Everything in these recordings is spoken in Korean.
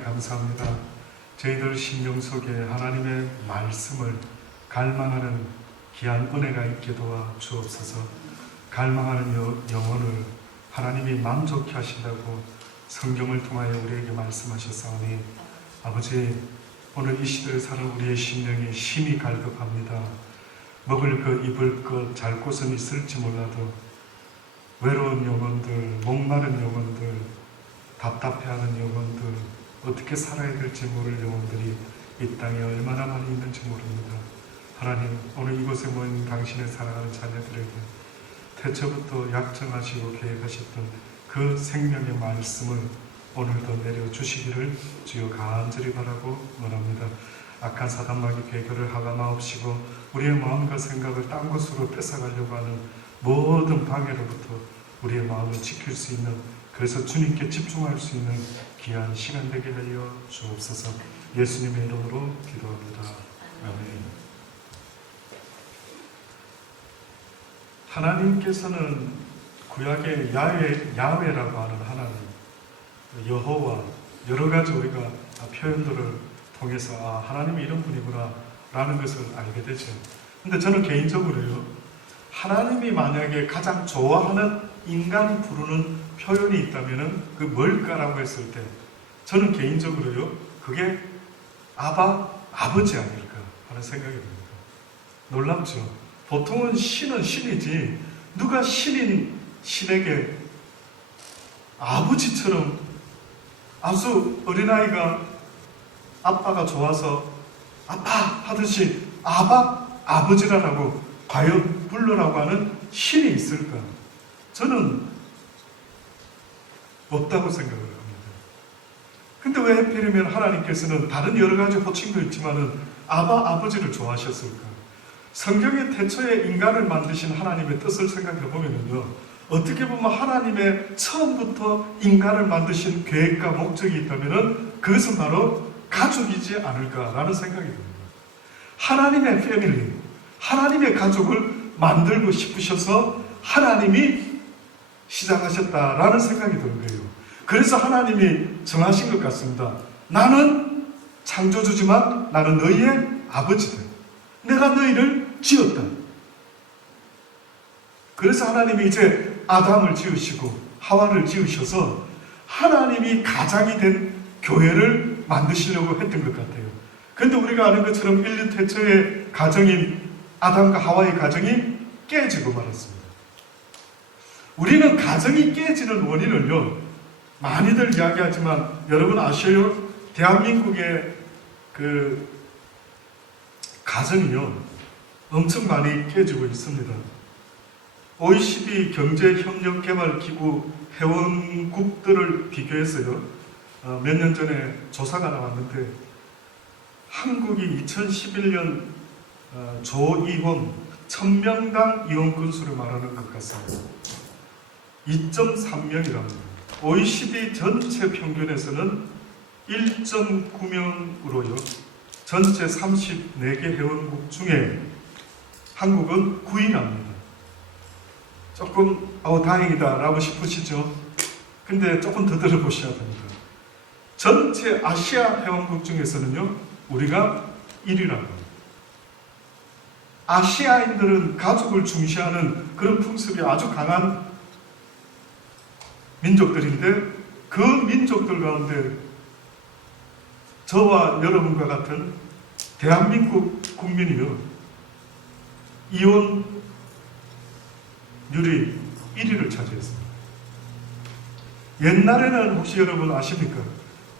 감사합니다. 저희들 심령 속에 하나님의 말씀을 갈망하는 귀한 은혜가 있게 도와 주옵소서. 갈망하는 영혼을 하나님이 만족케 하신다고 성경을 통하여 우리에게 말씀하셨사오니 아버지, 오늘 이 시대를 사는 우리의 심령이 심히 갈급합니다. 먹을 것 입을 것 잘 곳은 있을지 몰라도 외로운 영혼들, 목마른 영혼들, 답답해하는 영혼들, 어떻게 살아야 될지 모를 영혼들이 이 땅에 얼마나 많이 있는지 모릅니다. 하나님, 오늘 이곳에 모인 당신의 사랑하는 자녀들에게 태초부터 약정하시고 계획하셨던 그 생명의 말씀을 오늘도 내려주시기를 주여 간절히 바라고 원합니다. 악한 사단마귀 괴결을 하감하옵시고 우리의 마음과 생각을 딴 곳으로 뺏어가려고 하는 모든 방해로부터 우리의 마음을 지킬 수 있는, 그래서 주님께 집중할 수 있는 귀한 시간 되게 하여 주옵소서. 예수님의 이름으로 기도합니다. 아멘. 하나님께서는 구약의 야훼라고 하는 하나님, 여호와, 여러 가지 우리가 표현들을 통해서 하나님이 이런 분이구나 라는 것을 알게 되죠. 근데 저는 개인적으로요, 하나님이 만약에 가장 좋아하는 인간이 부르는 표현이 있다면 그 뭘까라고 했을 때 저는 개인적으로요, 그게 아버지 아닐까 하는 생각이 듭니다. 놀랍죠? 보통은 신은 신이지 누가 신인 신에게 아버지처럼, 아주 어린아이가 아빠가 좋아서 아빠 하듯이 아버지라고 과연 불러라고 하는 신이 있을까? 저는 없다고 생각을 합니다. 근데 왜 하필이면 하나님께서는 다른 여러 가지 호칭도 있지만은 아버지를 좋아하셨을까? 성경의 태초에 인간을 만드신 하나님의 뜻을 생각해 보면요, 어떻게 보면 하나님의 처음부터 인간을 만드신 계획과 목적이 있다면은 그것은 바로 가족이지 않을까라는 생각이 듭니다. 하나님의 패밀리, 하나님의 가족을 만들고 싶으셔서 하나님이 시작하셨다라는 생각이 드는 거예요. 그래서 하나님이 정하신 것 같습니다. 나는 창조주지만 나는 너희의 아버지다. 내가 너희를 지었다. 그래서 하나님이 이제 아담을 지으시고 하와를 지으셔서 하나님이 가장이 된 교회를 만드시려고 했던 것 같아요. 그런데 우리가 아는 것처럼 인류 태초의 가정인 아담과 하와의 가정이 깨지고 말았습니다. 우리는 가정이 깨지는 원인을요, 많이들 이야기하지만 여러분 아셔요? 대한민국의 그 가정이요, 엄청 많이 깨지고 있습니다. OECD 경제협력개발기구 회원국들을 비교해서요, 몇 년 전에 조사가 나왔는데 한국이 2011년 조이혼 1000명당 이혼 건수를 말하는 것 같습니다. 2.3명이랍니다. OECD 전체 평균에서는 1.9명으로요, 전체 34개 회원국 중에 한국은 9위랍니다. 조금 다행이다 라고 싶으시죠? 근데 조금 더 들어보셔야 됩니다. 전체 아시아 회원국 중에서는요, 우리가 1위라고 합니다. 아시아인들은 가족을 중시하는 그런 풍습이 아주 강한 민족들인데, 그 민족들 가운데 저와 여러분과 같은 대한민국 국민이요, 이혼율이 1위를 차지했습니다. 옛날에는 혹시 여러분 아십니까?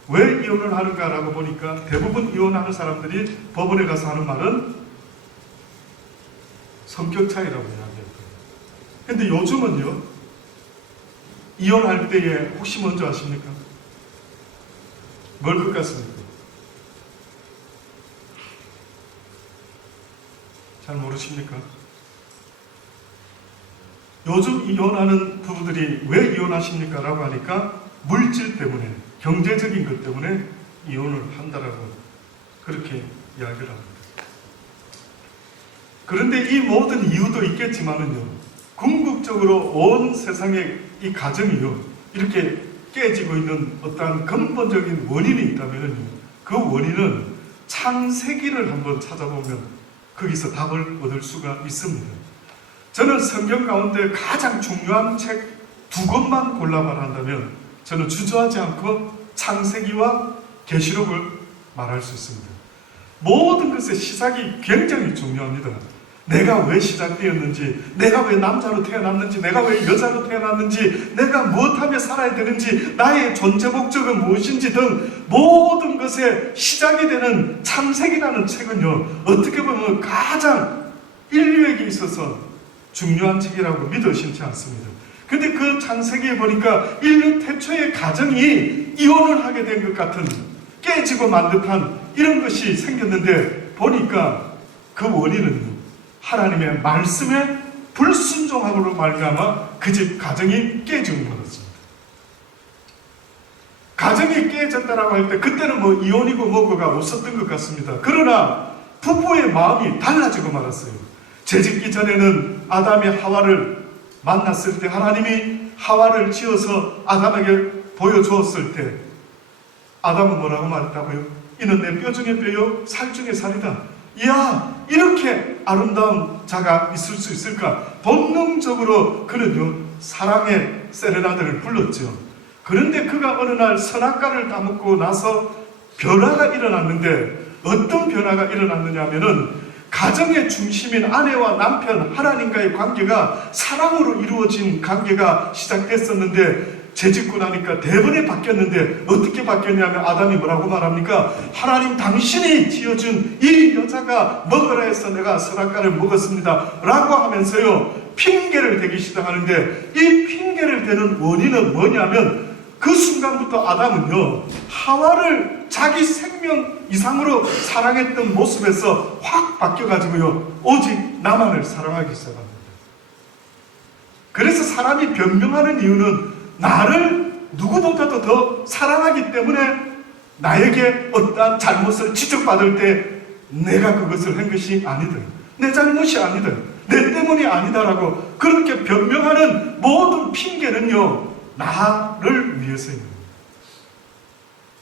왜 이혼을 하는가라고 보니까 대부분 이혼하는 사람들이 법원에 가서 하는 말은 성격 차이라고 이야기했거든요. 근데 요즘은요, 이혼할 때에 혹시 먼저 아십니까? 뭘 것 같습니까? 잘 모르십니까? 요즘 이혼하는 부부들이 왜 이혼하십니까? 라고 하니까 물질 때문에, 경제적인 것 때문에 이혼을 한다라고 그렇게 이야기를 합니다. 그런데 이 모든 이유도 있겠지만은요, 궁극적으로 온 세상의 이 가정이요, 이렇게 깨지고 있는 어떠한 근본적인 원인이 있다면 그 원인은 창세기를 한번 찾아보면 거기서 답을 얻을 수가 있습니다. 저는 성경 가운데 가장 중요한 책 2권만 골라 말한다면 저는 주저하지 않고 창세기와 계시록을 말할 수 있습니다. 모든 것의 시작이 굉장히 중요합니다. 내가 왜 시작되었는지, 내가 왜 남자로 태어났는지, 내가 왜 여자로 태어났는지, 내가 무엇하며 살아야 되는지, 나의 존재 목적은 무엇인지 등 모든 것의 시작이 되는 창세기라는 책은요, 어떻게 보면 가장 인류에게 있어서 중요한 책이라고 믿어 심지 않습니다. 근데 그 창세기에 보니까 인류 태초의 가정이 이혼을 하게 된 것 같은, 깨지고 만 듯한 이런 것이 생겼는데, 보니까 그 원인은 하나님의 말씀에 불순종함으로 말미암아 그 집 가정이 깨지고 말았습니다. 가정이 깨졌다라고 할 때 그때는 뭐 이혼이고 뭐고가 없었던 것 같습니다. 그러나 부부의 마음이 달라지고 말았어요. 죄짓기 전에는 아담이 하와를 만났을 때 하나님이 하와를 지어서 아담에게 보여주었을 때 아담은 뭐라고 말했다고요? 이는 내 뼈 중에 뼈요 살 중에 살이다. 이야, 이렇게 아름다운 자가 있을 수 있을까? 본능적으로 그는요 사랑의 세레나데를 불렀죠. 그런데 그가 어느 날 선악과를 따먹고 나서 변화가 일어났는데, 어떤 변화가 일어났느냐 하면은 가정의 중심인 아내와 남편 하나님과의 관계가 사랑으로 이루어진 관계가 시작됐었는데, 죄짓고 나니까 대번에 바뀌었는데, 어떻게 바뀌었냐면 아담이 뭐라고 말합니까? 하나님 당신이 지어준 이 여자가 먹으라 해서 내가 선악과를 먹었습니다 라고 하면서요 핑계를 대기 시작하는데, 이 핑계를 대는 원인은 뭐냐면 그 순간부터 아담은요 하와를 자기 생명 이상으로 사랑했던 모습에서 확 바뀌어가지고요 오직 나만을 사랑하기 시작합니다. 그래서 사람이 변명하는 이유는 나를 누구보다도 더 사랑하기 때문에 나에게 어떠한 잘못을 지적받을 때 내가 그것을 한 것이 아니든, 내 잘못이 아니든, 내 때문이 아니다라고 그렇게 변명하는 모든 핑계는요 나를 위해서입니다.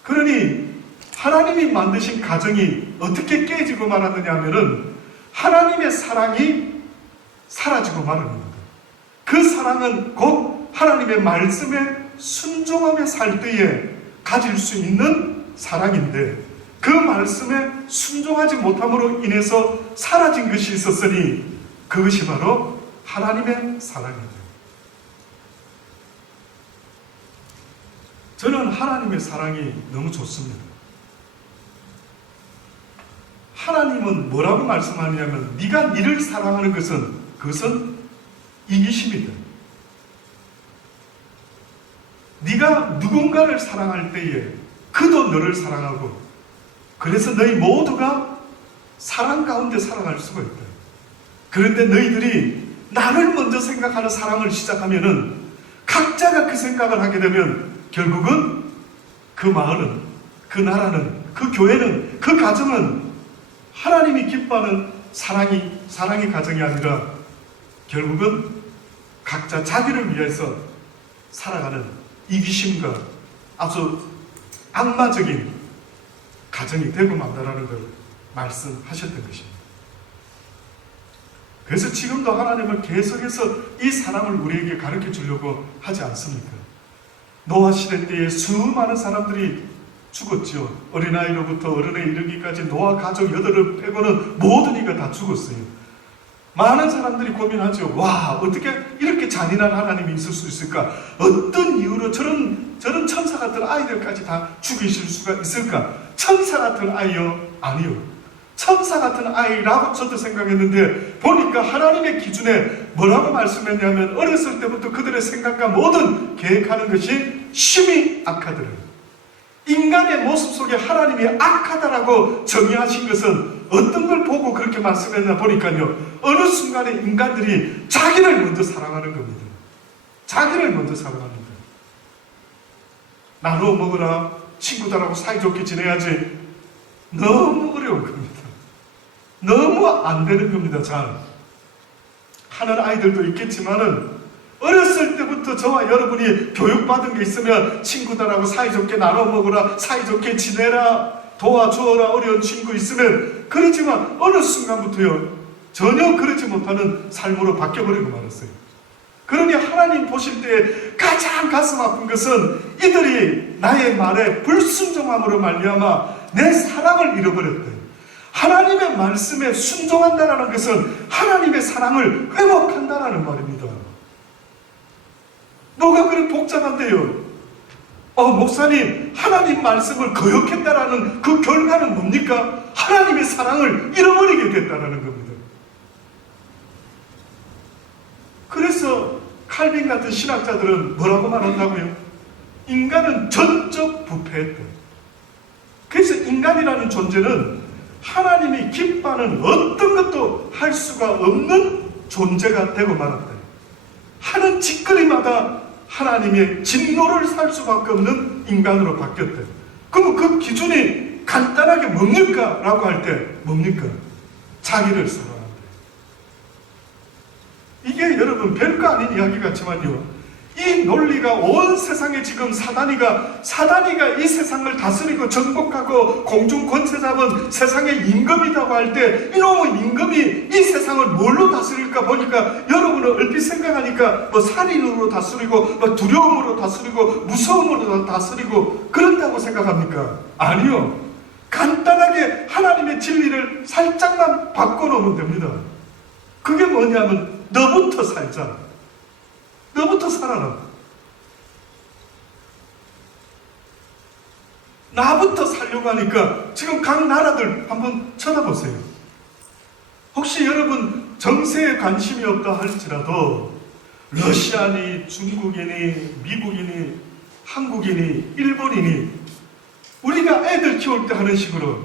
그러니 하나님이 만드신 가정이 어떻게 깨지고 말았느냐 하면은 하나님의 사랑이 사라지고 말은 겁니다. 그 사랑은 곧 하나님의 말씀에 순종하며 살 때에 가질 수 있는 사랑인데, 그 말씀에 순종하지 못함으로 인해서 사라진 것이 있었으니 그것이 바로 하나님의 사랑입니다. 저는 하나님의 사랑이 너무 좋습니다. 하나님은 뭐라고 말씀하냐면, 네가 니를 사랑하는 것은 그것은 이기심이다. 네가 누군가를 사랑할 때에 그도 너를 사랑하고, 그래서 너희 모두가 사랑 가운데 살아갈 수가 있다. 그런데 너희들이 나를 먼저 생각하는 사랑을 시작하면은, 각자가 그 생각을 하게 되면 결국은 그 마을은, 그 나라는, 그 교회는, 그 가정은 하나님이 기뻐하는 사랑의 가정이 아니라 결국은 각자 자기를 위해서 살아가는 이기심과 아주 악마적인 가정이 되고 만다라는 걸 말씀하셨던 것입니다. 그래서 지금도 하나님은 계속해서 이 사랑을 우리에게 가르쳐 주려고 하지 않습니까? 노아 시대 때에 수많은 사람들이 죽었죠. 어린아이로부터 어른에 이르기까지 노아 가족 8을 빼고는 모든 이가 다 죽었어요. 많은 사람들이 고민하죠. 와, 어떻게 이렇게 잔인한 하나님이 있을 수 있을까? 어떤 이유로 저런 천사 같은 아이들까지 다 죽이실 수가 있을까? 천사 같은 아이요? 아니요. 천사 같은 아이라고 저도 생각했는데, 보니까 하나님의 기준에 뭐라고 말씀했냐면, 어렸을 때부터 그들의 생각과 모든 계획하는 것이 심히 악하더래요. 인간의 모습 속에 하나님이 악하다라고 정의하신 것은 어떤 걸 보고 그렇게 말씀했나 보니까요, 어느 순간에 인간들이 자기를 먼저 사랑하는 겁니다. 자기를 먼저 사랑합니다. 나눠 먹으라, 친구들하고 사이좋게 지내야지. 너무 어려운 겁니다. 너무 안 되는 겁니다. 잘 하는 아이들도 있겠지만은 어렸을 때부터 저와 여러분이 교육받은 게 있으면 친구들하고 사이좋게 나눠 먹으라, 사이좋게 지내라, 도와주어라, 어려운 친구 있으면 그렇지만 어느 순간부터요 전혀 그러지 못하는 삶으로 바뀌어버리고 말았어요. 그러니 하나님 보실 때 가장 가슴 아픈 것은 이들이 나의 말에 불순종함으로 말미암아 내 사랑을 잃어버렸대. 하나님의 말씀에 순종한다는 것은 하나님의 사랑을 회복한다는 말입니다. 뭐가 그리 복잡한데요? 목사님, 하나님 말씀을 거역했다라는 그 결과는 뭡니까? 하나님의 사랑을 잃어버리게 됐다는 겁니다. 그래서 칼빈 같은 신학자들은 뭐라고 말한다고요? 인간은 전적 부패했다. 그래서 인간이라는 존재는 하나님이 기뻐하는 어떤 것도 할 수가 없는 존재가 되고 말았다. 하는 짓거리마다 하나님의 진노를 살 수밖에 없는 인간으로 바뀌었대. 그럼 그 기준이 간단하게 뭡니까? 라고 할 때 뭡니까? 자기를 사랑한다. 이게 여러분 별거 아닌 이야기 같지만요, 이 논리가 온 세상에 지금 사단이가 이 세상을 다스리고 정복하고 공중 권세 잡은 세상의 임금이라고 할 때 이놈의 임금이 이 세상을 뭘로 다스릴까 보니까 여러분은 얼핏 생각하니까 뭐 살인으로 다스리고 뭐 두려움으로 다스리고 무서움으로 다스리고 그런다고 생각합니까? 아니요. 간단하게 하나님의 진리를 살짝만 바꿔놓으면 됩니다. 그게 뭐냐면 너부터 살자. 너부터 살아라. 나부터 살려고 하니까 지금 각 나라들 한번 쳐다보세요. 혹시 여러분 정세에 관심이 없다 할지라도 러시아니, 중국인이, 미국인이, 한국인이, 일본인이 우리가 애들 키울 때 하는 식으로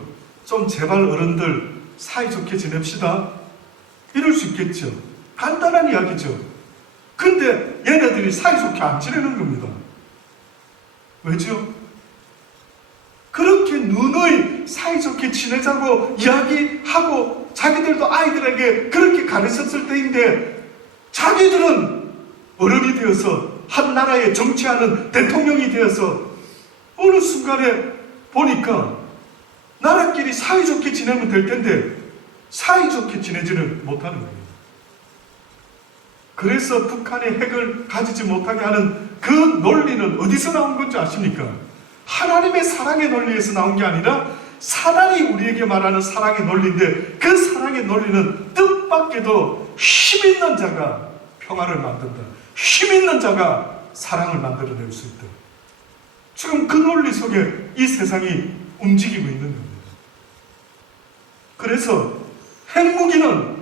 좀 제발 어른들 사이좋게 지냅시다 이럴 수 있겠죠. 간단한 이야기죠. 근데 얘네들이 사이좋게 안 지내는 겁니다. 왜죠? 그렇게 누누이 사이좋게 지내자고 이야기하고 자기들도 아이들에게 그렇게 가르쳤을 때인데 자기들은 어른이 되어서 한 나라에 정치하는 대통령이 되어서 어느 순간에 보니까 나라끼리 사이좋게 지내면 될 텐데 사이좋게 지내지는 못하는 거예요. 그래서 북한이 핵을 가지지 못하게 하는 그 논리는 어디서 나온 건지 아십니까? 하나님의 사랑의 논리에서 나온 게 아니라 사단이 우리에게 말하는 사랑의 논리인데 그 사랑의 논리는 뜻밖에도 힘있는 자가 평화를 만든다. 힘있는 자가 사랑을 만들어낼 수 있다. 지금 그 논리 속에 이 세상이 움직이고 있는 겁니다. 그래서 핵무기는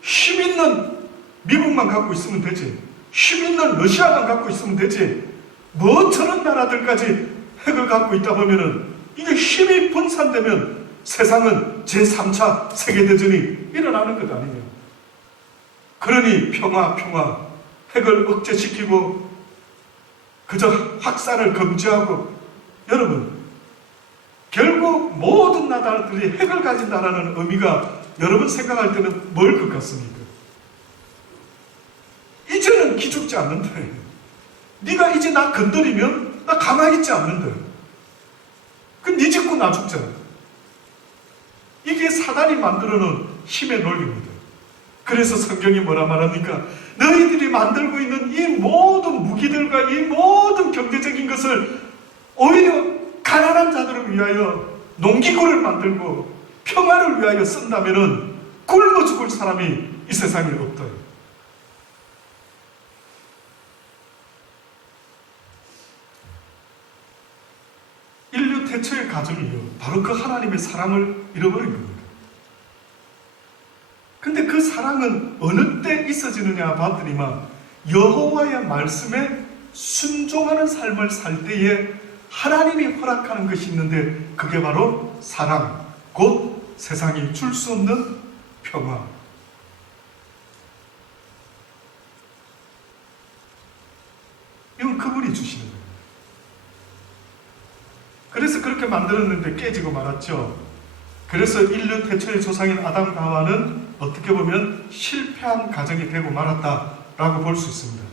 힘있는 미국만 갖고 있으면 되지, 힘있는 러시아만 갖고 있으면 되지, 뭐 저런 나라들까지 핵을 갖고 있다 보면은 이게 힘이 분산되면 세상은 제3차 세계대전이 일어나는 것 아니냐. 그러니 평화 핵을 억제시키고 그저 확산을 금지하고, 여러분 결국 모든 나라들이 핵을 가진다는 의미가 여러분 생각할 때는 뭘 것 같습니까? 이제는 기죽지 않는다. 네가 이제 나 건드리면 나 가만히 있지 않는다. 그럼 네 죽고 나 죽자. 이게 사단이 만들어놓은 힘의 논리입니다. 그래서 성경이 뭐라 말합니까? 너희들이 만들고 있는 이 모든 무기들과 이 모든 경제적인 것을 오히려 가난한 자들을 위하여 농기구를 만들고 평화를 위하여 쓴다면 굶어 죽을 사람이 이 세상에 없다. 인류 태초의 가정이요, 바로 그 하나님의 사랑을 잃어버린 겁니다. 근데 그 사랑은 어느 때 있어지느냐 봤더니만 여호와의 말씀에 순종하는 삶을 살 때에 하나님이 허락하는 것이 있는데 그게 바로 사랑, 곧 세상이 줄 수 없는 평화. 이건 그분이 주시는 거예요. 그래서 그렇게 만들었는데 깨지고 말았죠. 그래서 인류 태초의 조상인 아담과 하와는 어떻게 보면 실패한 가정이 되고 말았다라고 볼 수 있습니다.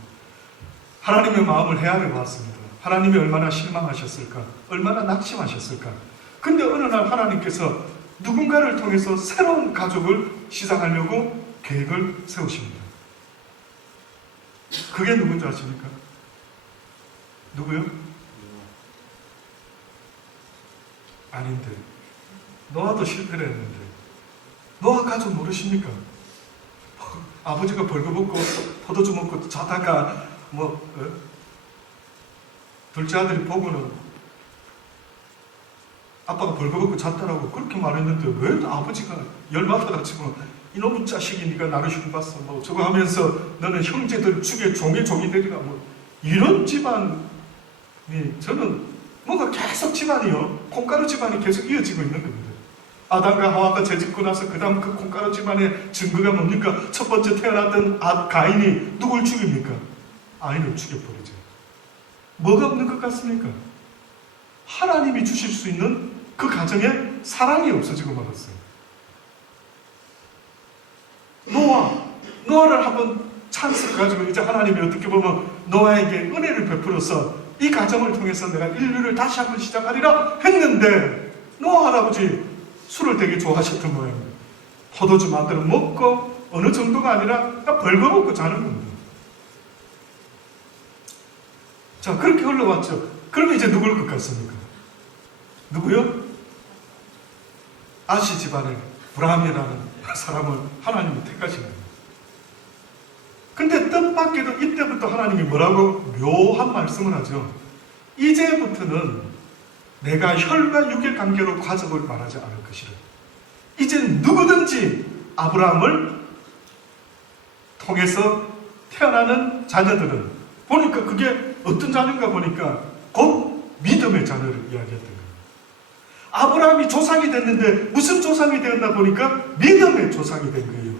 하나님의 마음을 헤아려 봤습니다. 하나님이 얼마나 실망하셨을까? 얼마나 낙심하셨을까? 근데 어느 날 하나님께서 누군가를 통해서 새로운 가족을 시작하려고 계획을 세우십니다. 그게 누군지 아십니까? 누구요? 아닌데. 노아도 실패를 했는데. 노아 가족 모르십니까? 아버지가 벌거벗고 포도주 먹고 자다가 둘째 아들이 보고는 아빠가 벌거벗고 잤다라고 그렇게 말했는데 왜 아버지가 열받아가지고 이놈의 자식이 네가 나를 흉봤어 저거 하면서 너는 형제들 죽여 종이 되리라 이런 집안이 저는 뭔가 계속 집안이요 콩가루 집안이 계속 이어지고 있는 겁니다. 아담과 하와가 죄짓고 나서 그 다음 그 콩가루 집안의 증거가 뭡니까? 첫 번째 태어났던 가인이 누굴 죽입니까? 아인을 죽여버리죠. 뭐가 없는 것 같습니까? 하나님이 주실 수 있는 그 가정에 사랑이 없어지고 말았어요. 노아를 한번 찬스를 가지고 이제 하나님이 어떻게 보면 노아에게 은혜를 베풀어서 이 가정을 통해서 내가 인류를 다시 한번 시작하리라 했는데 노아 할아버지 술을 되게 좋아하셨던 모양입니다. 포도주 만들어 먹고 어느 정도가 아니라 그냥 벌거벗고 자는 겁니다. 자, 그렇게 흘러왔죠. 그러면 이제 누굴 것 같습니까? 누구요? 아시 집안의 브라함이라는 사람을 하나님이 택하신 겁니다. 근데 뜻밖에도 이때부터 하나님이 뭐라고 묘한 말씀을 하죠. 이제부터는 내가 혈과 육의 관계로 가족을 말하지 않을 것이라. 이제 누구든지 아브라함을 통해서 태어나는 자녀들은 보니까 그게 어떤 자녀인가 보니까 곧 믿음의 자녀를 이야기했던 거예요. 아브라함이 조상이 됐는데 무슨 조상이 되었나 보니까 믿음의 조상이 된 거예요.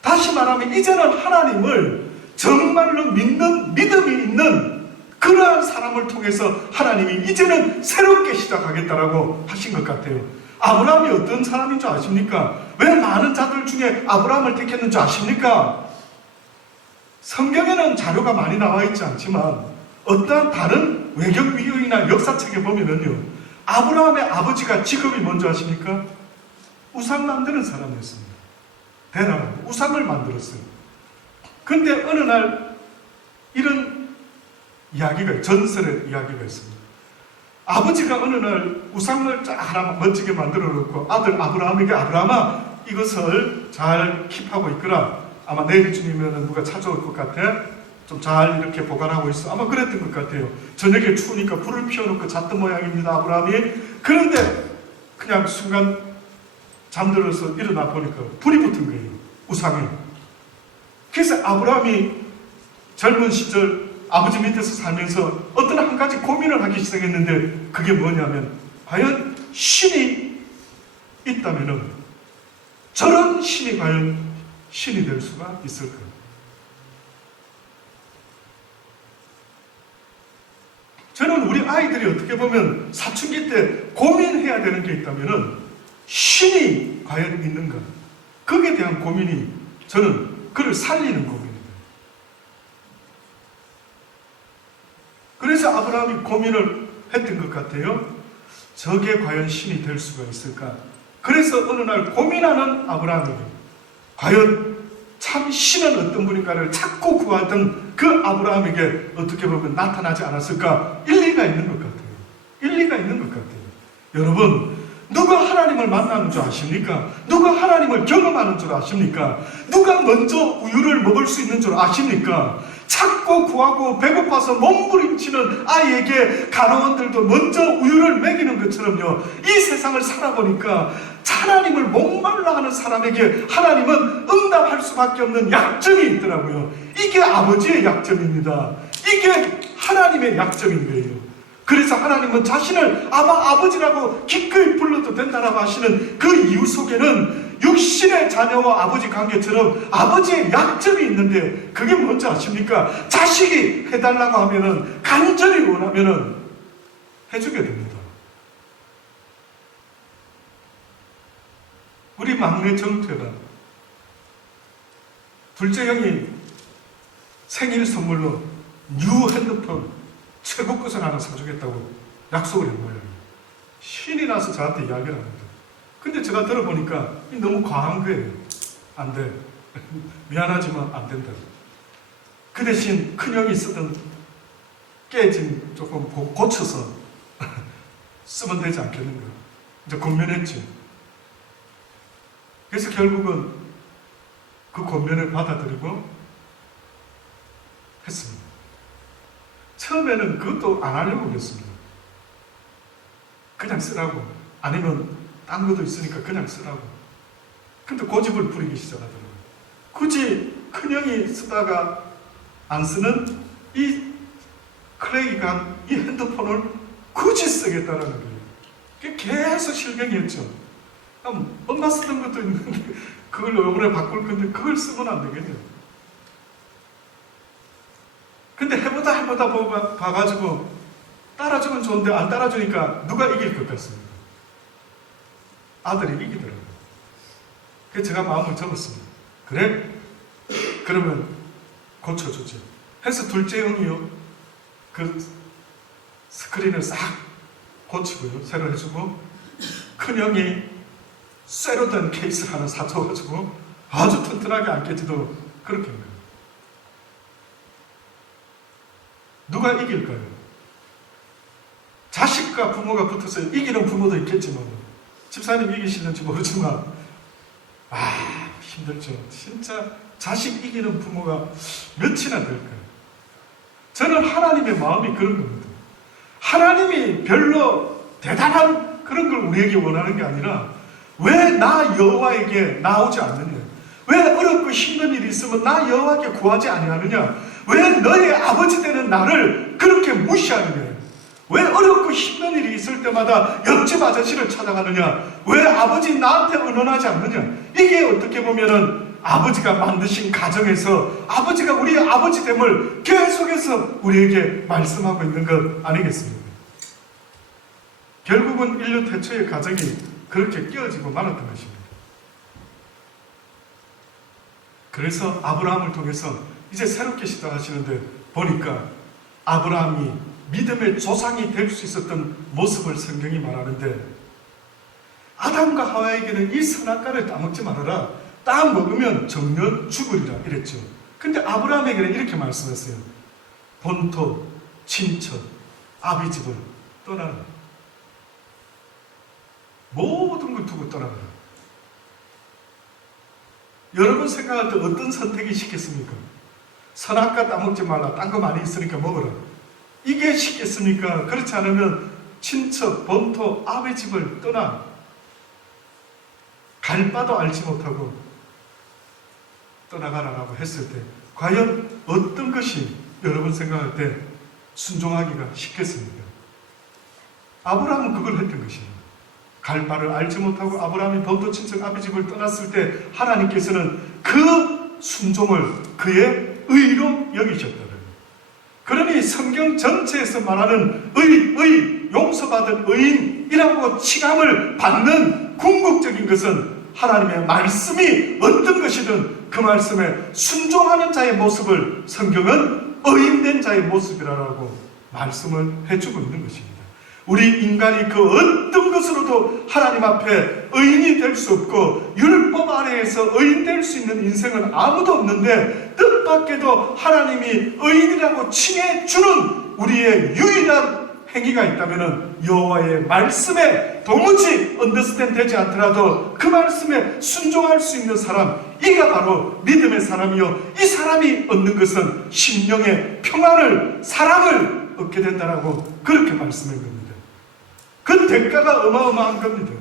다시 말하면 이제는 하나님을 정말로 믿는 믿음이 있는 그러한 사람을 통해서 하나님이 이제는 새롭게 시작하겠다라고 하신 것 같아요. 아브라함이 어떤 사람인 줄 아십니까? 왜 많은 자들 중에 아브라함을 택했는 줄 아십니까? 성경에는 자료가 많이 나와 있지 않지만 어떠한 다른 외경 위용이나 역사책에 보면은요, 아브라함의 아버지가 직업이 뭔지 아십니까? 우상 만드는 사람이었습니다. 대단하고 우상을 만들었어요. 근데 어느 날 이런 전설의 이야기가 있습니다. 아버지가 어느 날 우상을 쫙 하나 멋지게 만들어 놓고 아들 아브라함에게 아브라함아 이것을 잘 킵하고 있거라. 아마 내일쯤이면 누가 찾아올 것 같아. 좀 잘 이렇게 보관하고 있어. 아마 그랬던 것 같아요. 저녁에 추우니까 불을 피워놓고 잤던 모양입니다. 아브라함이. 그런데 그냥 순간 잠들어서 일어나 보니까 불이 붙은 거예요. 우상에. 그래서 아브라함이 젊은 시절 아버지 밑에서 살면서 어떤 한 가지 고민을 하기 시작했는데 그게 뭐냐면 과연 신이 있다면은 저런 신이 과연 신이 될 수가 있을까? 저는 우리 아이들이 어떻게 보면 사춘기 때 고민해야 되는 게 있다면은 신이 과연 있는가? 거기에 대한 고민이 저는 그를 살리는 고민입니다. 그래서 아브라함이 고민을 했던 것 같아요. 저게 과연 신이 될 수가 있을까? 그래서 어느 날 고민하는 아브라함에게 과연 참 신은 어떤 분인가를 찾고 구하던 그 아브라함에게 어떻게 보면 나타나지 않았을까? 일리가 있는 것 같아요. 일리가 있는 것 같아요. 여러분, 누가 하나님을 만나는 줄 아십니까? 누가 하나님을 경험하는 줄 아십니까? 누가 먼저 우유를 먹을 수 있는 줄 아십니까? 찾고 구하고 배고파서 몸부림치는 아이에게 간호원들도 먼저 우유를 먹이는 것처럼요, 이 세상을 살아보니까 하나님을 목말라 하는 사람에게 하나님은 응답할 수밖에 없는 약점이 있더라고요. 이게 아버지의 약점입니다. 이게 하나님의 약점인 거예요. 그래서 하나님은 자신을 아버지라고 기꺼이 불러도 된다라고 하시는 그 이유 속에는 육신의 자녀와 아버지 관계처럼 아버지의 약점이 있는데 그게 뭔지 아십니까? 자식이 해달라고 하면은 간절히 원하면은 해주게 됩니다. 우리 막내 정태가 둘째 형이 생일 선물로 뉴 핸드폰 최고 것을 하나 사주겠다고 약속을 한 거예요. 신이 나서 저한테 이야기를 합니다. 근데 제가 들어보니까 너무 과한 거예요. 안 돼. 미안하지만 안 된다. 그 대신 큰형이 쓰던 깨진 조금 고쳐서 쓰면 되지 않겠는가. 이제 권면했지. 그래서 결국은 그 권면을 받아들이고 했습니다. 처음에는 그것도 안 하려고 그랬습니다. 그냥 쓰라고. 아니면 딴 것도 있으니까 그냥 쓰라고. 근데 고집을 부리기 시작하더라고요. 굳이 큰형이 쓰다가 안 쓰는 이 클레이가 이 핸드폰을 굳이 쓰겠다라는 거예요. 그게 계속 실경이었죠. 엄마 쓰던 것도 있는데 그걸 이번에 바꿀 건데 그걸 쓰면 안 되겠죠. 근데 해보다 봐가지고 따라주면 좋은데 안 따라주니까 누가 이길 것 같습니다. 아들이 이기더라고요. 그래서 제가 마음을 접었습니다. 그래? 그러면 고쳐주지. 해서 둘째 형이요. 그 스크린을 싹 고치고요. 새로 해주고, 큰 형이 쇠로 된 케이스를 하나 사줘가지고 아주 튼튼하게 안 깨지도록 그렇게 합니다. 누가 이길까요? 자식과 부모가 붙어서 이기는 부모도 있겠지만, 집사님 이기시는지 모르지만, 힘들죠. 진짜 자식 이기는 부모가 몇이나 될까요? 저는 하나님의 마음이 그런 겁니다. 하나님이 별로 대단한 그런 걸 우리에게 원하는 게 아니라, 왜 나 여호와에게 나오지 않느냐? 왜 어렵고 힘든 일이 있으면 나 여호와께 구하지 아니하느냐? 왜 너의 아버지 되는 나를 그렇게 무시하느냐? 왜 어렵고 힘든 일이 있을 때마다 옆집 아저씨를 찾아가느냐? 왜 아버지 나한테 의논하지 않느냐? 이게 어떻게 보면은 아버지가 만드신 가정에서 아버지가 우리의 아버지됨을 계속해서 우리에게 말씀하고 있는 것 아니겠습니까? 결국은 인류 태초의 가정이 그렇게 깨어지고 말았던 것입니다. 그래서 아브라함을 통해서 이제 새롭게 시작하시는데 보니까 아브라함이 믿음의 조상이 될 수 있었던 모습을 성경이 말하는데, 아담과 하와에게는 이 선악과를 따먹지 말아라. 따 먹으면 정녕 죽으리라 이랬죠. 근데 아브라함에게는 이렇게 말씀했어요. 본토, 친척, 아비집을 떠나라. 모든 걸 두고 떠나라. 여러분 생각할 때 어떤 선택이 쉽겠습니까? 선악과 따먹지 말라. 딴 거 많이 있으니까 먹어라. 이게 쉽겠습니까? 그렇지 않으면 친척, 본토, 아비집을 떠나. 갈 바도 알지 못하고 떠나가라라고 했을 때 과연 어떤 것이 여러분 생각할 때 순종하기가 쉽겠습니까? 아브라함은 그걸 했던 것이에요. 갈 바를 알지 못하고 아브라함이 본토 친척 아비집을 떠났을 때 하나님께서는 그 순종을 그의 의로 여기셨다. 그러니 성경 전체에서 말하는 용서받은 의인이라고 칭함을 받는 궁극적인 것은 하나님의 말씀이 어떤 것이든 그 말씀에 순종하는 자의 모습을 성경은 의인된 자의 모습이라고 말씀을 해주고 있는 것입니다. 우리 인간이 그 어떤 것으로도 하나님 앞에 의인이 될 수 없고 율법 아래에서 의인 될 수 있는 인생은 아무도 없는데, 뜻밖에도 하나님이 의인이라고 칭해주는 우리의 유일한 행위가 있다면 여호와의 말씀에 도무지 언더스탠드 되지 않더라도 그 말씀에 순종할 수 있는 사람, 이가 바로 믿음의 사람이요, 이 사람이 얻는 것은 심령의 평안을, 사랑을 얻게 된다라고 그렇게 말씀한 겁니다. 그 대가가 어마어마한 겁니다.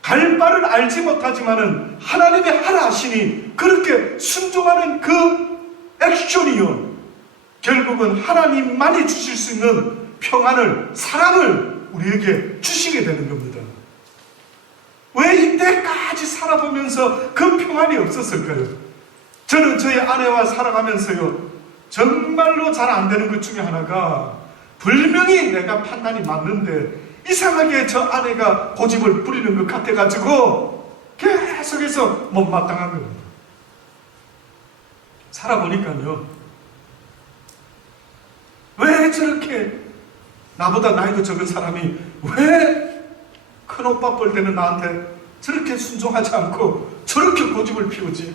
갈 바를 알지 못하지만은 하나님의 하라 하시니 그렇게 순종하는 그 액션이요, 결국은 하나님만이 주실 수 있는 평안을, 사랑을 우리에게 주시게 되는 겁니다. 왜 이때까지 살아보면서 그 평안이 없었을까요? 저는 저희 아내와 살아가면서요, 정말로 잘 안 되는 것 중에 하나가, 분명히 내가 판단이 맞는데 이상하게 저 아내가 고집을 부리는 것 같아가지고 계속해서 못마땅한 겁니다. 살아보니까요, 왜 저렇게 나보다 나이도 적은 사람이 왜 큰 오빠 뻘 되는 나한테 저렇게 순종하지 않고 저렇게 고집을 피우지?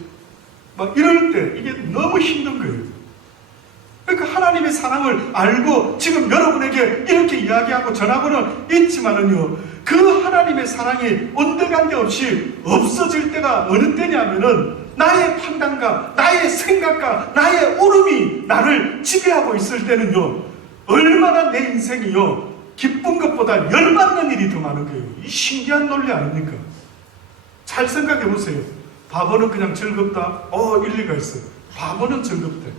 막 이럴 때 이게 너무 힘든 거예요. 그러니까 하나님의 사랑을 알고 지금 여러분에게 이렇게 이야기하고 전하고는 있지만은요, 그 하나님의 사랑이 온데간데 없이 없어질 때가 어느 때냐면은 나의 판단과 나의 생각과 나의 오름이 나를 지배하고 있을 때는요, 얼마나 내 인생이요 기쁜 것보다 열받는 일이 더 많은 거예요. 이 신기한 논리 아닙니까? 잘 생각해 보세요. 바보는 그냥 즐겁다? 일리가 있어요. 바보는 즐겁대.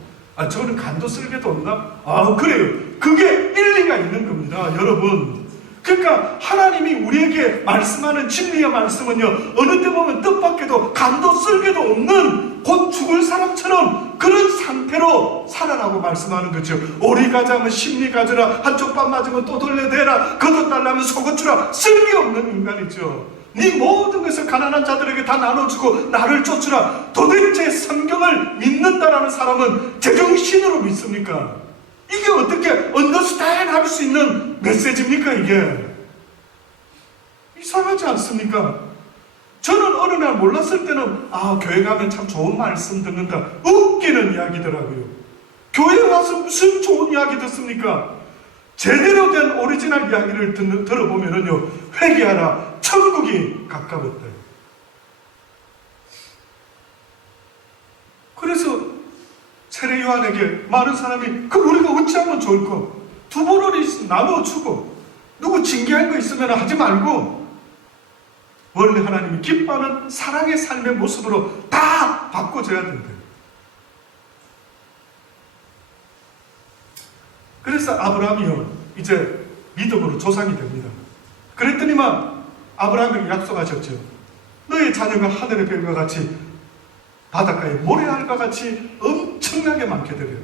저거는 간도 쓸게도 없나? 그래요. 그게 일리가 있는 겁니다, 여러분. 그러니까 하나님이 우리에게 말씀하는 진리의 말씀은요, 어느 때 보면 뜻밖에도 간도 쓸게도 없는 곧 죽을 사람처럼 그런 상태로 살아라고 말씀하는 거죠. 오리 가자면 심리 가져라, 한쪽 밥 맞으면 또 돌려대라, 걷어달라면 속어주라. 쓸데없는 인간이죠. 네 모든 것을 가난한 자들에게 다 나눠주고 나를 쫓으라. 도대체 성경을 믿는다라는 사람은 제정신으로 믿습니까? 이게 어떻게 언더스탠드 할 수 있는 메시지입니까? 이게 이상하지 않습니까? 저는 어느 날 몰랐을 때는 교회 가면 참 좋은 말씀 듣는다, 웃기는 이야기더라고요. 교회 와서 무슨 좋은 이야기 듣습니까? 제대로 된 오리지널 이야기를 들어보면은요, 회개하라, 천국이 가까웠다. 그래서 세례 요한에게 많은 사람이 우리가 어찌하면 좋을까? 두 보러리 나눠주고 누구 징계할 거 있으면 하지 말고 원래 하나님이 기뻐하는 사랑의 삶의 모습으로 다 바꿔줘야 된대요. 그래서 아브라함이요 이제 믿음으로 조상이 됩니다. 그랬더니만 아브라함에게 약속하셨죠. 너의 자녀가 하늘의 별과 같이 바닷가에 모래알과 같이 엄청나게 많게 되래요.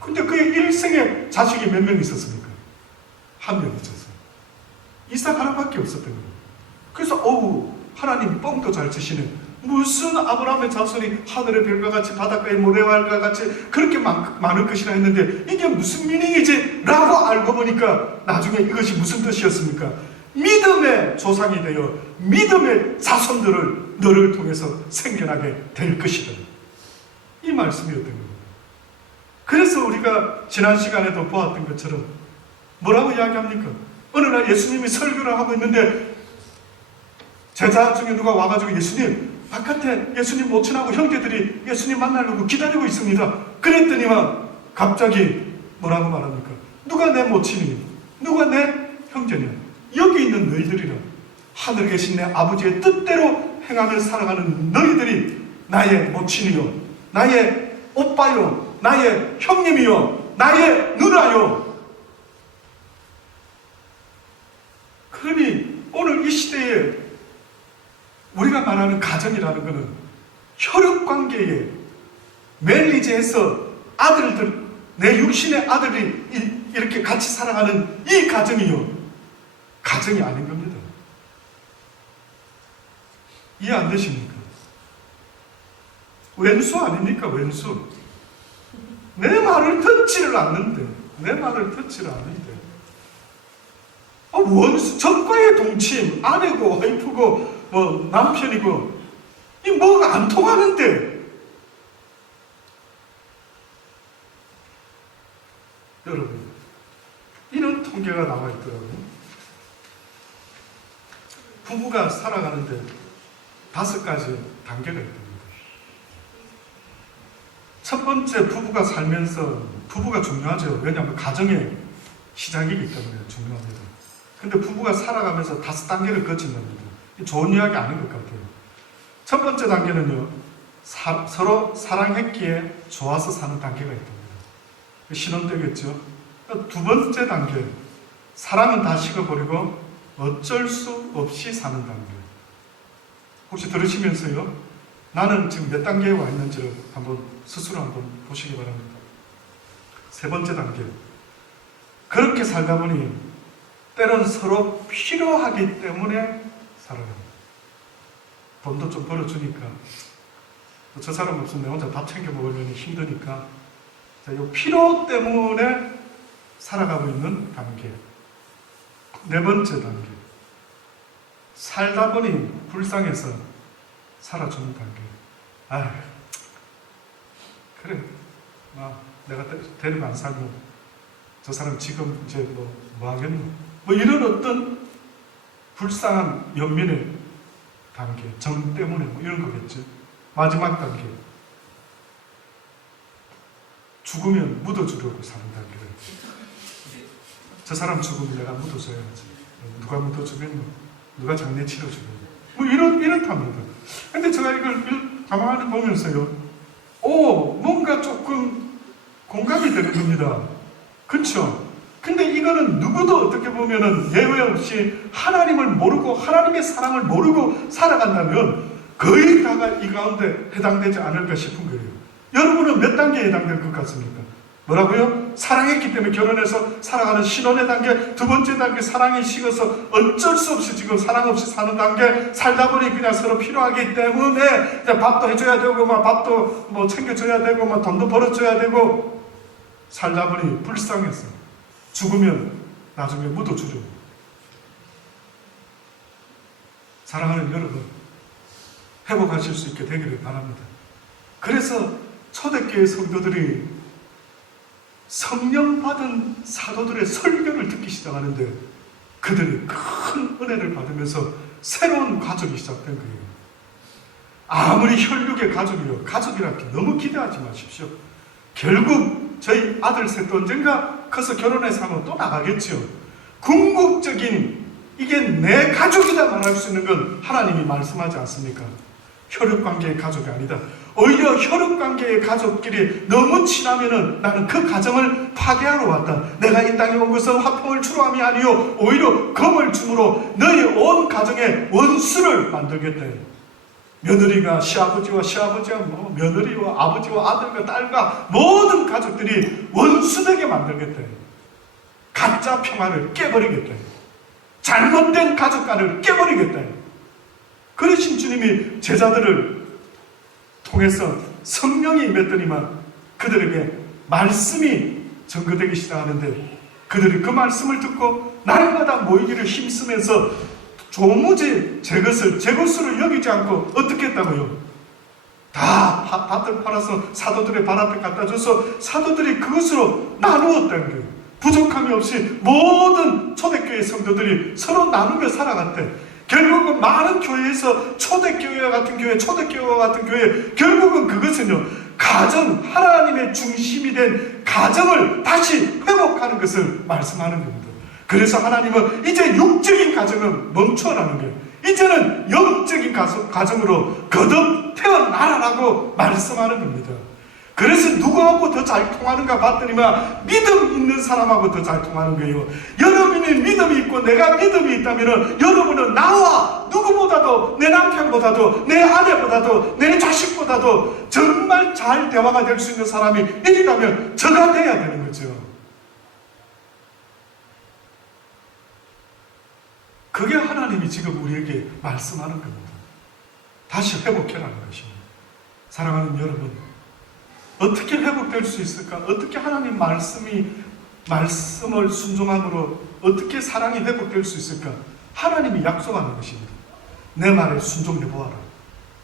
근데 그의 일생에 자식이 몇 명 있었습니까? 한 명 있었어요. 이삭 하나밖에 없었던 거예요. 그래서 하나님 뻥도 잘 치시네. 무슨 아브라함의 자손이 하늘의 별과 같이 바닷가의 모래알과 같이 그렇게 많을 것이라 했는데 이게 무슨 미닝이지? 라고 알고 보니까 나중에 이것이 무슨 뜻이었습니까? 믿음의 조상이 되어 믿음의 자손들을 너를 통해서 생겨나게 될 것이다. 이 말씀이었던 겁니다. 그래서 우리가 지난 시간에도 보았던 것처럼 뭐라고 이야기합니까? 어느 날 예수님이 설교를 하고 있는데 제자 중에 누가 와가지고 예수님 바깥에 예수님 모친하고 형제들이 예수님 만나려고 기다리고 있습니다. 그랬더니만 갑자기 뭐라고 말합니까? 누가 내 모친이니? 누가 내 형제냐? 여기 있는 너희들이라. 하늘에 계신 내 아버지의 뜻대로 행하며 살아가는 너희들이 나의 모친이요, 나의 오빠요, 나의 형님이요, 나의 누나요. 그러니 오늘 이 시대에 우리가 말하는 가정이라는 것은 혈육관계에 멜리제에서 아들들, 내 육신의 아들이 이렇게 같이 살아가는 이 가정이요, 가정이 아닌 겁니다. 이해 안 되십니까? 왼수 아닙니까? 왼수. 내 말을 듣지를 않는데, 내 말을 듣지를 않는데 원수, 적과의 동침, 아내고 와이프고 남편이고 이 뭐가 안 통하는데. 여러분, 이런 통계가 나와 있더라고요. 부부가 살아가는데 5가지 단계가 있답니다. 첫 번째, 부부가 살면서 부부가 중요하죠. 왜냐하면 가정의 시작이기 때문에 중요합니다. 근데 부부가 살아가면서 5단계를 거친답니다. 좋은 이야기 아닌 것 같아요. 첫 번째 단계는요, 서로 사랑했기에 좋아서 사는 단계가 있답니다. 신혼 때겠죠. 두 번째 단계, 사랑은 다 식어버리고 어쩔 수 없이 사는 단계. 혹시 들으시면서요, 나는 지금 몇 단계에 와 있는지를 스스로 한번 보시기 바랍니다. 세 번째 단계, 그렇게 살다 보니 때론 서로 필요하기 때문에 살아갑니다. 돈도 좀 벌어주니까 저 사람 없으면 내 혼자 밥 챙겨 먹으려니 힘드니까 이 필요 때문에 살아가고 있는 단계. 네 번째 단계. 살다 보니 불쌍해서 살아주는 단계. 아, 그래. 내가 데리고 안 살고 저 사람 지금 이제 뭐 하겠노? 뭐 이런 어떤 불쌍한 연민의 단계, 정 때문에 뭐 이런 거겠지. 마지막 단계. 죽으면 묻어주려고 사는 단계를. 저 사람 죽으면 내가 묻어줘야지. 누가 묻어주겠노? 누가 장례 치러주겠노? 뭐 이렇답니다. 근데 제가 이걸 가만히 보면서요, 뭔가 조금 공감이 되는 겁니다. 그렇죠? 근데 이거는 누구도 어떻게 보면은 예외 없이 하나님을 모르고 하나님의 사랑을 모르고 살아간다면 거의 다가 이 가운데 해당되지 않을까 싶은 거예요. 여러분은 몇 단계에 해당될 것 같습니까? 뭐라고요? 사랑했기 때문에 결혼해서 살아가는 신혼의 단계, 두 번째 단계 사랑이 식어서 어쩔 수 없이 지금 사랑 없이 사는 단계, 살다 보니 그냥 서로 필요하기 때문에 그냥 밥도 해줘야 되고 밥도 뭐 챙겨줘야 되고 돈도 벌어줘야 되고 살다 보니 불쌍해서 죽으면 나중에 묻어주죠. 사랑하는 여러분, 회복하실 수 있게 되기를 바랍니다. 그래서 초대교회 성도들이 성령 받은 사도들의 설교를 듣기 시작하는데 그들이 큰 은혜를 받으면서 새로운 가족이 시작된 거예요. 아무리 혈육의 가족이요, 가족이라고 너무 기대하지 마십시오. 결국 저희 아들 셋도 언젠가 커서 결혼해서 하면 또 나가겠죠. 궁극적인 이게 내 가족이다 말할 수 있는 건 하나님이 말씀하지 않습니까? 혈육관계의 가족이 아니다. 오히려 혈육관계의 가족끼리 너무 친하면은 나는 그 가정을 파괴하러 왔다. 내가 이 땅에 온 것은 화평을 추구함이 아니요 오히려 검을 줌으로 너희 온 가정에 원수를 만들겠다. 며느리가 시아버지와 며느리와 아버지와 아들과 딸과 모든 가족들이 원수되게 만들겠다. 가짜 평화를 깨버리겠다. 잘못된 가족관을 깨버리겠다. 그러신 주님이 제자들을 통해서 성령이 임했더니만 그들에게 말씀이 전거되기 시작하는데 그들이 그 말씀을 듣고 날마다 모이기를 힘쓰면서 조무지 제 것으로 여기지 않고 어떻게 했다고요? 다 밭을 팔아서 사도들의 발 앞에 갖다 줘서 사도들이 그것으로 나누었다는 거예요. 부족함이 없이 모든 초대교회 성도들이 서로 나누며 살아갔대. 결국은 많은 교회에서 초대교회와 같은 교회, 결국은 그것은요, 가정, 하나님의 중심이 된 가정을 다시 회복하는 것을 말씀하는 겁니다. 그래서 하나님은 이제 육적인 가정은 멈춰라는 거예요. 이제는 영적인 가정으로 거듭 태어나라고 말씀하는 겁니다. 그래서 누구하고 더 잘 통하는가 봤더니만 믿음 있는 사람하고 더 잘 통하는 거예요. 여러분이 믿음이 있고 내가 믿음이 있다면 여러분은 나와 누구보다도 내 남편보다도 내 아내보다도 내 자식보다도 정말 잘 대화가 될 수 있는 사람이 있다면 저가 돼야 되는 거죠. 그게 하나님이 지금 우리에게 말씀하는 겁니다. 다시 회복해라는 것입니다. 사랑하는 여러분, 어떻게 회복될 수 있을까? 어떻게 하나님 말씀을 순종함으로 어떻게 사랑이 회복될 수 있을까? 하나님이 약속하는 것입니다. 내 말에 순종해 보아라.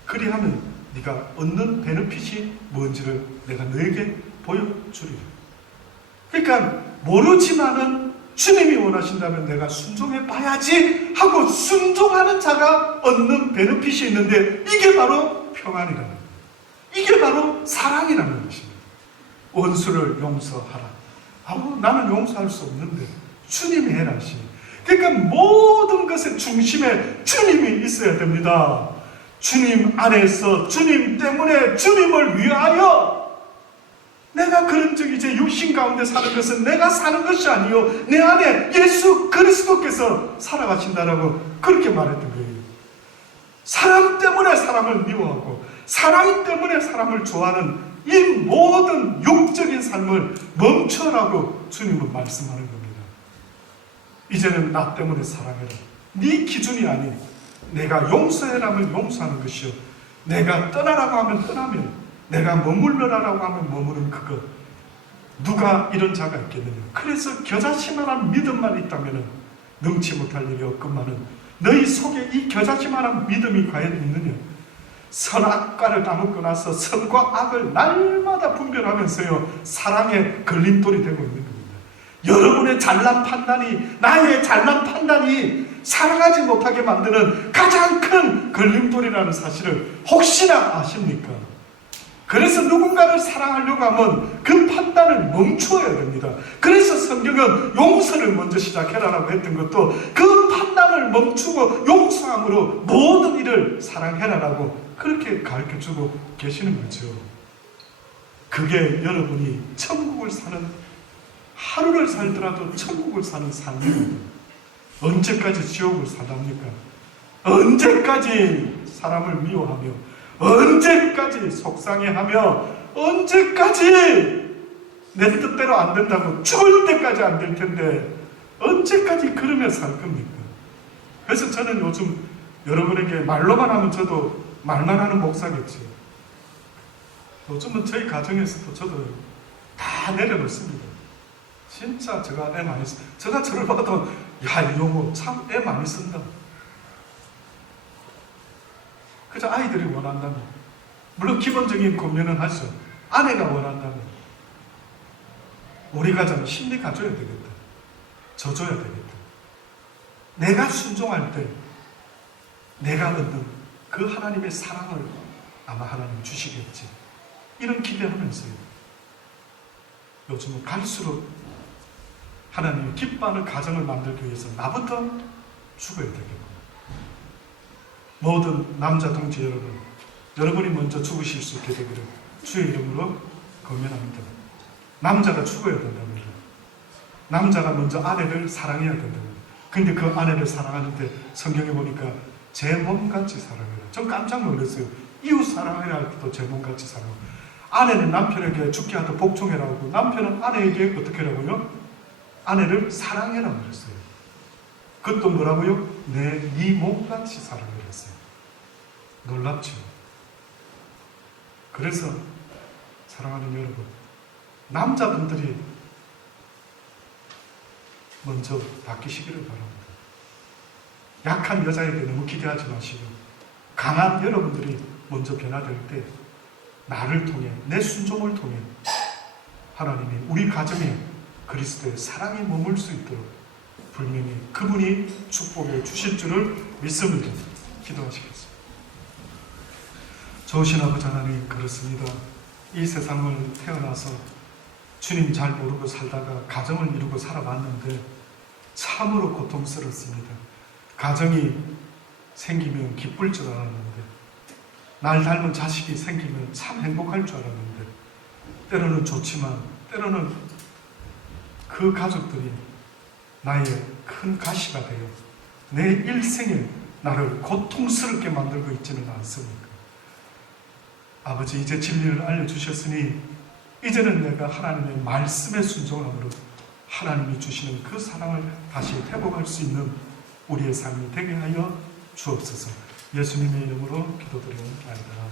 그리하면 네가 얻는 베네핏이 뭔지를 내가 너에게 보여주리라. 그러니까 모르지만은 주님이 원하신다면 내가 순종해 봐야지 하고 순종하는 자가 얻는 베네핏이 있는데 이게 바로 평안이라는 거예요. 이게 바로 사랑이라는 것입니다. 원수를 용서하라. 나는 용서할 수 없는데 주님이 해라 하시니. 그러니까 모든 것의 중심에 주님이 있어야 됩니다. 주님 안에서 주님 때문에 주님을 위하여 내가 그런 적 이제 육신 가운데 사는 것은 내가 사는 것이 아니요 내 안에 예수 그리스도께서 살아가신다라고 그렇게 말했던 거예요. 사랑 때문에 사람을 미워하고 사랑 때문에 사람을 좋아하는 이 모든 육적인 삶을 멈춰라고 주님은 말씀하는 겁니다. 이제는 나 때문에 사랑해라. 네 기준이 아닌 내가 용서해라면 용서하는 것이요 내가 떠나라고 하면 떠나며 내가 머물러라라고 하면 머무른 그것. 누가 이런 자가 있겠느냐. 그래서 겨자씨만한 믿음만 있다면 능치 못할 일이 없건만은 너희 속에 이 겨자씨만한 믿음이 과연 있느냐. 선악과를 따먹고 나서 선과 악을 날마다 분별하면서요 사랑의 걸림돌이 되고 있는 겁니다. 여러분의 잘난 판단이, 나의 잘난 판단이 사랑하지 못하게 만드는 가장 큰 걸림돌이라는 사실을 혹시나 아십니까? 그래서 누군가를 사랑하려고 하면 그 판단을 멈추어야 됩니다. 그래서 성경은 용서를 먼저 시작해라라고 했던 것도 그 판단을 멈추고 용서함으로 모든 일을 사랑해라라고 그렇게 가르쳐주고 계시는 거죠. 그게 여러분이 천국을 사는, 하루를 살더라도 천국을 사는 삶입니다. 언제까지 지옥을 살랍니까? 언제까지 사람을 미워하며, 언제까지 속상해하며, 언제까지 내 뜻대로 안 된다고 죽을 때까지 안 될 텐데 언제까지 그러며 살 겁니까? 그래서 저는 요즘 여러분에게 말로만 하면 저도 말만 하는 목사겠지. 요즘은 저희 가정에서도 저도 다 내려놓습니다. 진짜 제가 애 많이 쓴다. 제가 저를 봐도 야, 이 용어 참 애 많이 쓴다. 그저 아이들이 원한다면, 물론 기본적인 고민은 하죠. 아내가 원한다면 우리 가정은 힘내 가져야 되겠다. 져줘야 되겠다. 내가 순종할 때 내가 얻는 그 하나님의 사랑을 아마 하나님 주시겠지. 이런 기대하면서요. 요즘은 갈수록 하나님이 기뻐하는 가정을 만들기 위해서 나부터 죽어야 되겠고, 모든 남자 동지 여러분, 여러분이 먼저 죽으실 수 있게 되기를 주의 이름으로 권면합니다. 남자가 죽어야 된답니다. 남자가 먼저 아내를 사랑해야 된답니다. 근데 그 아내를 사랑하는데 성경에 보니까 제 몸같이 사랑해라. 전 깜짝 놀랐어요. 이웃 사랑해야 할 때도 제 몸같이 사랑하고, 아내는 남편에게 죽게 하듯 복종해라고 하고, 남편은 아내에게 어떻게 하라고요? 아내를 사랑해라고 그랬어요. 그것도 뭐라고요? 네 몸같이 사랑을 했어요. 놀랍죠? 그래서 사랑하는 여러분, 남자분들이 먼저 바뀌시기를 바랍니다. 약한 여자에게 너무 기대하지 마시고 강한 여러분들이 먼저 변화될 때 나를 통해, 내 순종을 통해 하나님이 우리 가정에 그리스도의 사랑이 머물 수 있도록 분명히 그분이 축복을 주실 줄을 믿습니다. 기도하시겠습니다. 좋으신 아버지 하나님, 그렇습니다. 이 세상을 태어나서 주님 잘 모르고 살다가 가정을 이루고 살아봤는데 참으로 고통스럽습니다. 가정이 생기면 기쁠 줄 알았는데, 날 닮은 자식이 생기면 참 행복할 줄 알았는데, 때로는 좋지만 때로는 그 가족들이 나의 큰 가시가 되어 내 일생에 나를 고통스럽게 만들고 있지는 않습니까? 아버지, 이제 진리를 알려주셨으니 이제는 내가 하나님의 말씀에 순종함으로 하나님이 주시는 그 사랑을 다시 회복할 수 있는 우리의 삶이 되게 하여 주옵소서. 예수님의 이름으로 기도드리옵나이다.